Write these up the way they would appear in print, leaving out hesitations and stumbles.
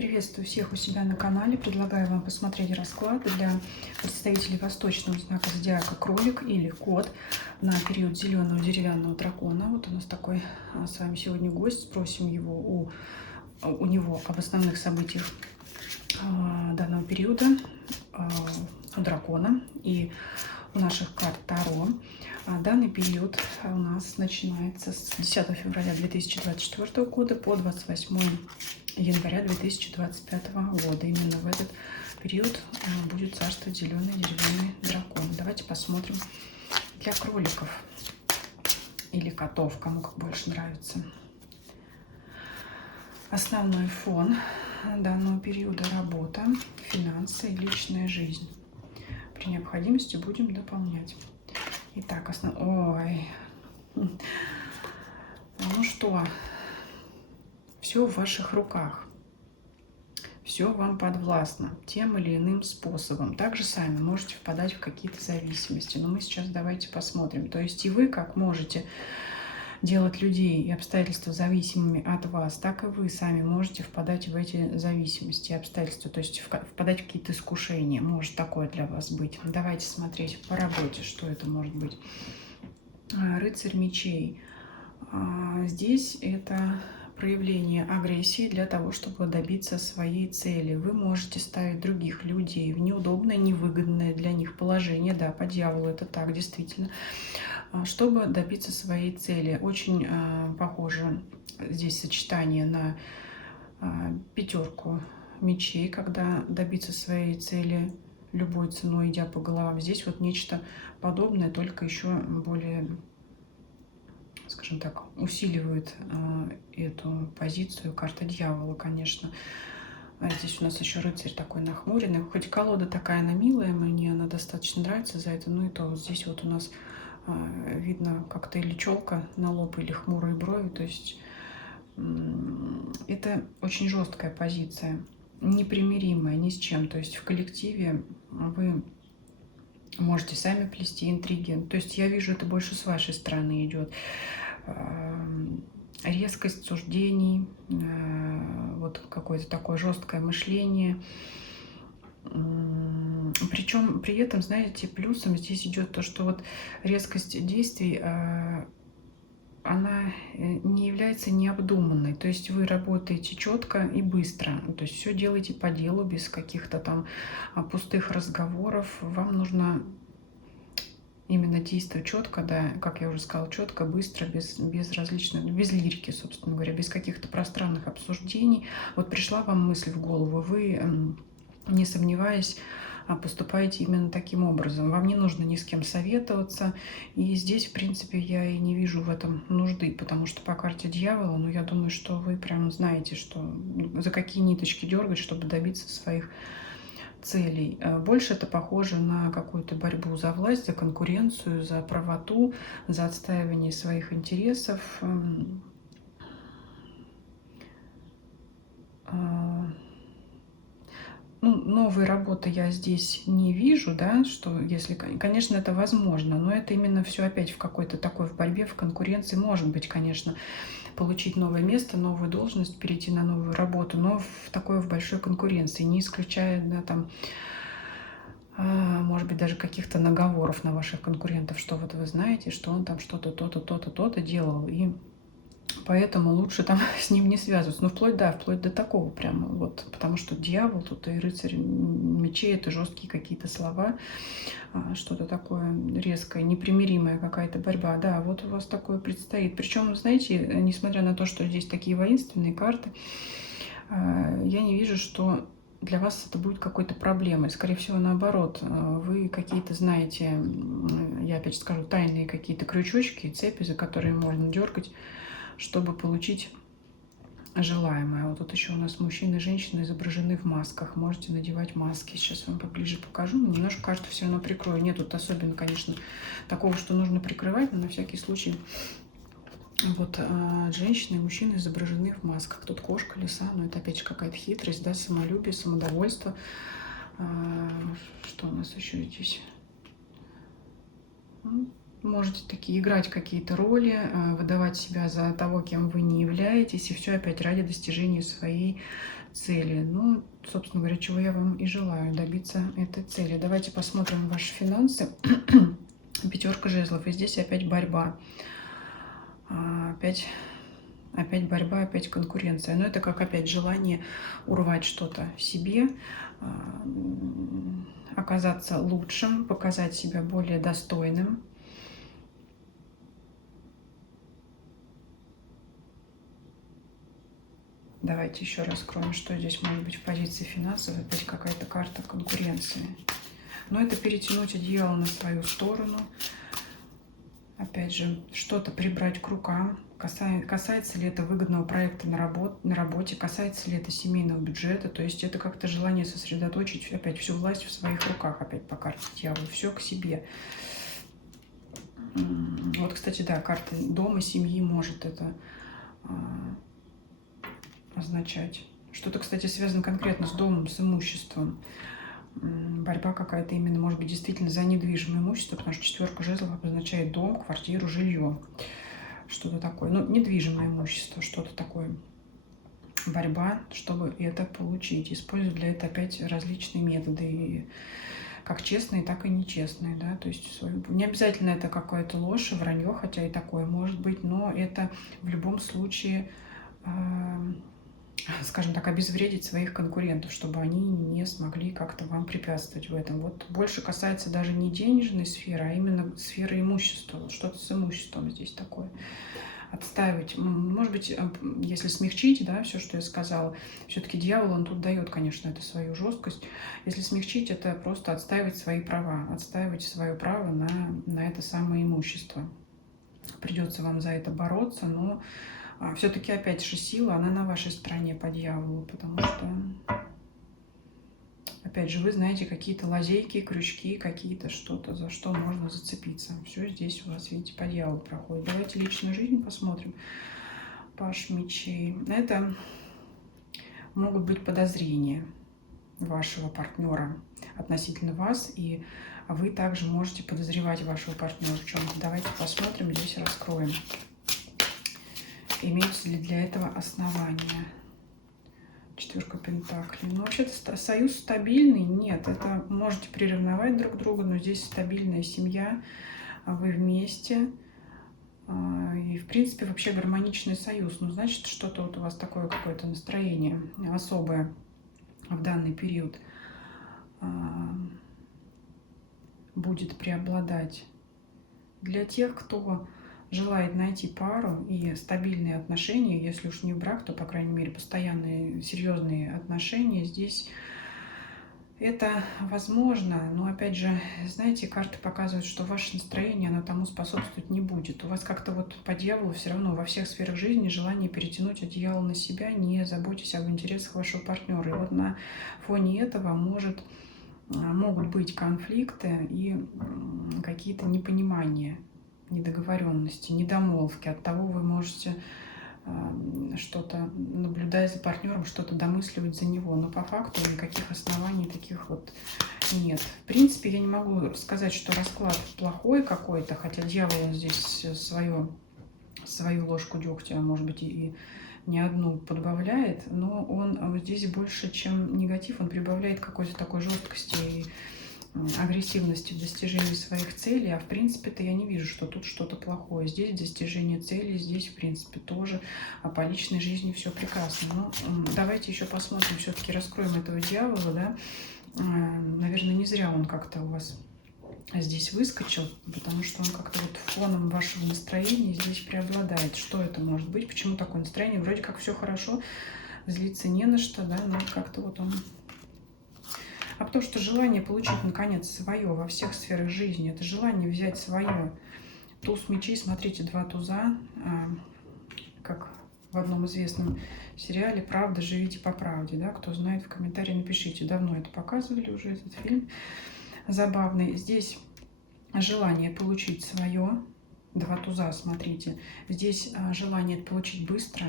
Приветствую всех у себя на канале. Предлагаю вам посмотреть расклад для представителей восточного знака зодиака кролик или кот на период зеленого деревянного дракона. Вот у нас такой с вами сегодня гость. Спросим его у него об основных событиях данного периода у дракона и у наших карт Таро. Данный период у нас начинается с 10 февраля 2024 года по 28 января 2025 года. Именно в этот период будет царствовать зеленый деревянный дракон. Давайте посмотрим для кроликов или котов, кому как больше нравится. Основной фон данного периода – работа, финансы и личная жизнь. При необходимости будем дополнять. Итак, Ой. Ну что, все в ваших руках. Все вам подвластно тем или иным способом. Также сами можете впадать в какие-то зависимости. Но мы сейчас давайте посмотрим. То есть и вы как можете делать людей и обстоятельства зависимыми от вас, так и вы сами можете впадать в эти зависимости и обстоятельства, то есть впадать в какие-то искушения. Может такое для вас быть. Давайте смотреть по работе, что это может быть. Рыцарь мечей. Здесь это проявление агрессии для того, чтобы добиться своей цели. Вы можете ставить других людей в неудобное, невыгодное для них положение. Да, по дьяволу это так, действительно. Чтобы добиться своей цели. Очень похоже здесь сочетание на пятерку мечей, когда добиться своей цели любой ценой, идя по головам. Здесь вот нечто подобное, только еще более, скажем так, усиливает эту позицию карта дьявола, конечно. Здесь у нас еще рыцарь такой нахмуренный. Хоть колода такая, она милая, мне она достаточно нравится за это. Ну и то вот здесь вот у нас видно как-то или челка на лоб, или хмурые брови. То есть это очень жесткая позиция, непримиримая ни с чем. То есть в коллективе вы можете сами плести интриги. То есть я вижу, это больше с вашей стороны идет. Резкость суждений, вот какое-то такое жесткое мышление. Причем при этом, знаете, плюсом здесь идет то, что вот резкость действий, она не является необдуманной. То есть вы работаете четко и быстро. То есть все делаете по делу, без каких-то там пустых разговоров. Вам нужно именно действовать четко, да, как я уже сказала, четко, быстро, без различных, без лирики, собственно говоря, без каких-то пространных обсуждений. Вот пришла вам мысль в голову, вы, не сомневаясь, поступаете именно таким образом. Вам не нужно ни с кем советоваться. И здесь, в принципе, я и не вижу в этом нужды, потому что по карте дьявола, ну, я думаю, что вы прям знаете, что за какие ниточки дергать, чтобы добиться своих целей. Больше это похоже на какую-то борьбу за власть, за конкуренцию, за правоту, за отстаивание своих интересов. Ну, новой работы я здесь не вижу, да, что если, конечно, это возможно, но это именно все опять в какой-то такой в борьбе, в конкуренции. Может быть, конечно, получить новое место, новую должность, перейти на новую работу, но в такой в большой конкуренции, не исключая, да, там, может быть, даже каких-то наговоров на ваших конкурентов, что вот вы знаете, что он там что-то, то-то, то-то, то-то делал, и поэтому лучше там с ним не связываться. Ну, вплоть до такого прямо, вот, потому что дьявол тут и рыцарь мечей, это жесткие какие-то слова, что-то такое резкое, непримиримая какая-то борьба. Да, вот у вас такое предстоит. Причем, знаете, несмотря на то, что здесь такие воинственные карты, я не вижу, что для вас это будет какой-то проблемой. Скорее всего, наоборот, вы какие-то знаете, я опять скажу, тайные какие-то крючочки, цепи, за которые можно дергать, чтобы получить желаемое. Вот тут еще у нас мужчины и женщины изображены в масках. Можете надевать маски. Сейчас вам поближе покажу. Но немножко карту все равно прикрою. Нет тут особенно, конечно, такого, что нужно прикрывать, но на всякий случай. Вот женщины и мужчины изображены в масках. Тут кошка, лиса, но это опять же какая-то хитрость, да, самолюбие, самодовольство. Что у нас еще здесь? Можете такие играть какие-то роли, выдавать себя за того, кем вы не являетесь, и все опять ради достижения своей цели. Ну, собственно говоря, чего я вам и желаю, добиться этой цели. Давайте посмотрим ваши финансы. Пятерка жезлов, и здесь опять борьба. Опять борьба, опять конкуренция. Но это как опять желание урвать что-то себе, оказаться лучшим, показать себя более достойным. Давайте еще раскроем, что здесь может быть в позиции финансов. Опять какая-то карта конкуренции. Но это перетянуть одеяло на свою сторону. Опять же, что-то прибрать к рукам. Касается ли это выгодного проекта на работе, касается ли это семейного бюджета. То есть это как-то желание сосредоточить опять всю власть в своих руках. Опять по карте дьявола. Все к себе. Вот, кстати, да, карта дома, семьи может это означать. Что-то, кстати, связано конкретно с домом, с имуществом. Борьба какая-то именно, может быть, действительно за недвижимое имущество, потому что четверка жезлов обозначает дом, квартиру, жилье. Что-то такое. Ну, недвижимое имущество, что-то такое. Борьба, чтобы это получить. Используют для этого опять различные методы. Как честные, так и нечестные. Да? То есть не обязательно это какая-то ложь, вранье, хотя и такое может быть, но это в любом случае, скажем так, обезвредить своих конкурентов, чтобы они не смогли как-то вам препятствовать в этом. Вот больше касается даже не денежной сферы, а именно сферы имущества. Вот что-то с имуществом здесь такое. Отстаивать. Может быть, если смягчить, да, все, что я сказала, все-таки дьявол, он тут дает, конечно, это свою жесткость. Если смягчить, это просто отстаивать свои права, отстаивать свое право на это самое имущество. Придется вам за это бороться, но все-таки опять же сила, она на вашей стороне по дьяволу, потому что, опять же, вы знаете какие-то лазейки, крючки, какие-то что-то, за что можно зацепиться. Все здесь у вас, видите, по дьяволу проходит. Давайте личную жизнь посмотрим. Паш мечей. Это могут быть подозрения вашего партнера относительно вас, и вы также можете подозревать вашего партнера в чем-то. Давайте посмотрим, здесь раскроем. Имеются ли для этого основания? Четверка пентаклей. Ну, вообще-то союз стабильный. Нет, это можете приревновать друг друга, но здесь стабильная семья, вы вместе. И, в принципе, вообще гармоничный союз. Ну, значит, что-то вот у вас такое какое-то настроение особое в данный период будет преобладать. Для тех, кто желает найти пару и стабильные отношения, если уж не брак, то, по крайней мере, постоянные серьезные отношения, здесь это возможно, но, опять же, знаете, карты показывают, что ваше настроение, оно тому способствовать не будет. У вас как-то вот по дьяволу все равно во всех сферах жизни желание перетянуть одеяло на себя, не заботьтесь об интересах вашего партнера. И вот на фоне этого могут быть конфликты и какие-то непонимания, недоговоренности, недомолвки. От того вы можете что-то, наблюдая за партнером, что-то домысливать за него. Но по факту никаких оснований таких вот нет. В принципе, я не могу сказать, что расклад плохой какой-то, хотя дьявол здесь свою ложку дегтя, может быть, и не одну подбавляет, но он здесь больше, чем негатив, он прибавляет какой-то такой жесткости и агрессивности в достижении своих целей, а в принципе-то я не вижу, что тут что-то плохое. Здесь достижение целей, здесь в принципе тоже, а по личной жизни все прекрасно. Но давайте еще посмотрим, все-таки раскроем этого дьявола, да. Наверное, не зря он как-то у вас здесь выскочил, потому что он как-то вот фоном вашего настроения здесь преобладает. Что это может быть? Почему такое настроение? Вроде как все хорошо, злиться не на что, да, но как-то вот он... А потому что желание получить, наконец, свое во всех сферах жизни, это желание взять свое. Туз мечей, смотрите, два туза, как в одном известном сериале «Правда, живите по правде». Да? Кто знает, в комментарии напишите. Давно это показывали уже, этот фильм забавный. Здесь желание получить свое. Два туза, смотрите. Здесь желание получить быстро,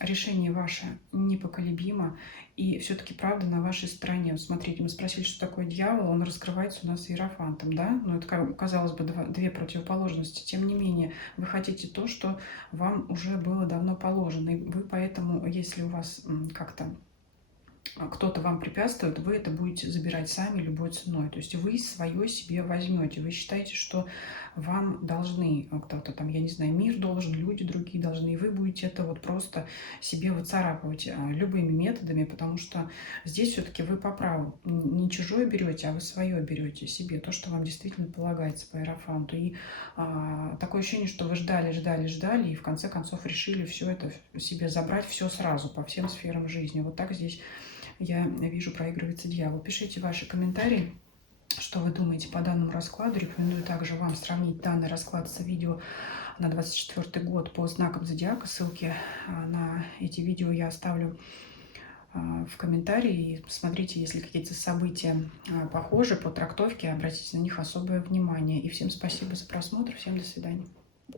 решение ваше непоколебимо, и все-таки правда на вашей стороне. Вот смотрите, мы спросили, что такое дьявол, он раскрывается у нас иерофантом, да? Ну, это, казалось бы, две противоположности. Тем не менее, вы хотите то, что вам уже было давно положено, и вы поэтому, если у вас как-то кто-то вам препятствует, вы это будете забирать сами любой ценой. То есть вы свое себе возьмете. Вы считаете, что вам должны кто-то там, я не знаю, мир должен, люди другие должны, и вы будете это вот просто себе выцарапывать любыми методами, потому что здесь все-таки вы по праву не чужое берете, а вы свое берете себе, то, что вам действительно полагается по иерофанту. И такое ощущение, что вы ждали, ждали, ждали, и в конце концов решили все это себе забрать, все сразу, по всем сферам жизни. Вот так здесь я вижу, проигрывается дьявол. Пишите ваши комментарии, что вы думаете по данному раскладу. Рекомендую также вам сравнить данный расклад с видео на 24 год по знакам зодиака. Ссылки на эти видео я оставлю в комментарии. Смотрите, если какие-то события похожи по трактовке, обратите на них особое внимание. И всем спасибо за просмотр. Всем до свидания.